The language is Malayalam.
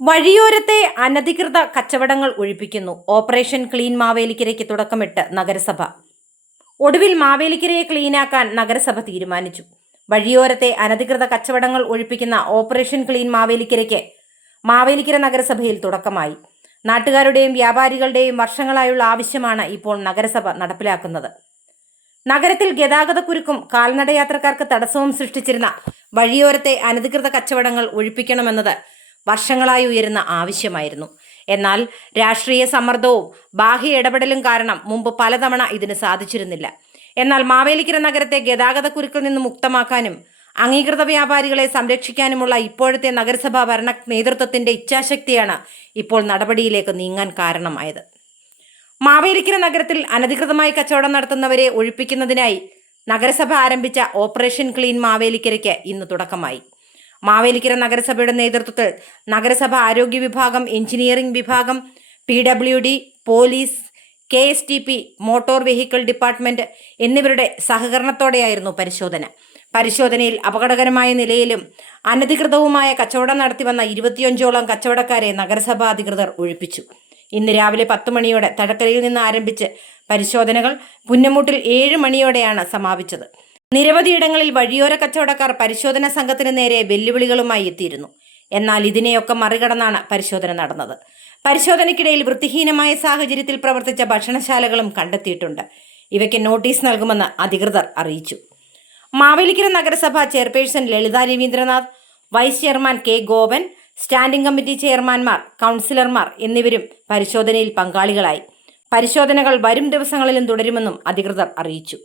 വഴിയോരത്തെ അനധികൃത കച്ചവടങ്ങൾ ഒഴിപ്പിക്കുന്നു. ഓപ്പറേഷൻ ക്ലീൻ മാവേലിക്കരയ്ക്ക് തുടക്കമിട്ട് നഗരസഭ. ഒടുവിൽ മാവേലിക്കരയെ ക്ലീനാക്കാൻ നഗരസഭ തീരുമാനിച്ചു. വഴിയോരത്തെ അനധികൃത കച്ചവടങ്ങൾ ഒഴിപ്പിക്കുന്ന ഓപ്പറേഷൻ ക്ലീൻ മാവേലിക്കര നഗരസഭയിൽ തുടക്കമായി. നാട്ടുകാരുടെയും വ്യാപാരികളുടെയും വർഷങ്ങളായുള്ള ആവശ്യമാണ് ഇപ്പോൾ നഗരസഭ നടപ്പിലാക്കുന്നത്. നഗരത്തിൽ ഗതാഗതക്കുരുക്കും കാൽനടയാത്രക്കാർക്ക് തടസ്സവും സൃഷ്ടിച്ചിരുന്ന വഴിയോരത്തെ അനധികൃത കച്ചവടങ്ങൾ ഒഴിപ്പിക്കണമെന്നത് വർഷങ്ങളായി ഉയരുന്ന ആവശ്യമായിരുന്നു. എന്നാൽ രാഷ്ട്രീയ സമ്മർദ്ദവും ബാഹ്യ ഇടപെടലും കാരണം മുമ്പ് പലതവണ ഇതിന് സാധിച്ചിരുന്നില്ല. എന്നാൽ മാവേലിക്കര നഗരത്തെ ഗതാഗതക്കുരുക്കിൽ നിന്ന് മുക്തമാക്കാനും അംഗീകൃത വ്യാപാരികളെ സംരക്ഷിക്കാനുമുള്ള ഇപ്പോഴത്തെ നഗരസഭാ ഭരണ നേതൃത്വത്തിന്റെ ഇച്ഛാശക്തിയാണ് ഇപ്പോൾ നടപടിയിലേക്ക് നീങ്ങാൻ കാരണമായത്. മാവേലിക്കര നഗരത്തിൽ അനധികൃതമായി കച്ചവടം നടത്തുന്നവരെ ഒഴിപ്പിക്കുന്നതിനായി നഗരസഭ ആരംഭിച്ച ഓപ്പറേഷൻ ക്ലീൻ മാവേലിക്കരയ്ക്ക് ഇന്ന് തുടക്കമായി. മാവേലിക്കര നഗരസഭയുടെ നേതൃത്വത്തിൽ നഗരസഭ ആരോഗ്യ വിഭാഗം, എഞ്ചിനീയറിംഗ് വിഭാഗം, PWD, police, KSTP, motor vehicle department എന്നിവരുടെ സഹകരണത്തോടെയായിരുന്നു പരിശോധനയിൽ അപകടകരമായ നിലയിലും അനധികൃതവുമായ കച്ചവടം നടത്തിവന്ന 25ഓളം കച്ചവടക്കാരെ നഗരസഭാ അധികൃതർ ഒഴിപ്പിച്ചു. ഇന്ന് രാവിലെ 10 മണിയോടെ തഴക്കരയിൽ നിന്ന് ആരംഭിച്ച് പരിശോധനകൾ പുന്നമൂട്ടിൽ 7 മണിയോടെയാണ് സമാപിച്ചത്. നിരവധിയിടങ്ങളിൽ വഴിയോര കച്ചവടക്കാർ പരിശോധനാ സംഘത്തിന് നേരെ വെല്ലുവിളികളുമായി എത്തിയിരുന്നു. എന്നാൽ ഇതിനെയൊക്കെ മറികടന്നാണ് പരിശോധന നടന്നത്. പരിശോധനയ്ക്കിടയിൽ വൃത്തിഹീനമായ സാഹചര്യത്തിൽ പ്രവർത്തിച്ച ഭക്ഷണശാലകളും കണ്ടെത്തിയിട്ടുണ്ട്. ഇവയ്ക്ക് നോട്ടീസ് നൽകുമെന്ന് അധികൃതർ അറിയിച്ചു. മാവേലിക്കര നഗരസഭ chairperson Lalitha Raveendranath, vice chairman K. Gopan, standing committee ചെയർമാൻമാർ, കൗൺസിലർമാർ എന്നിവരും പരിശോധനയിൽ പങ്കാളികളായി. പരിശോധനകൾ വരും ദിവസങ്ങളിലും തുടരുമെന്നും അധികൃതർ അറിയിച്ചു.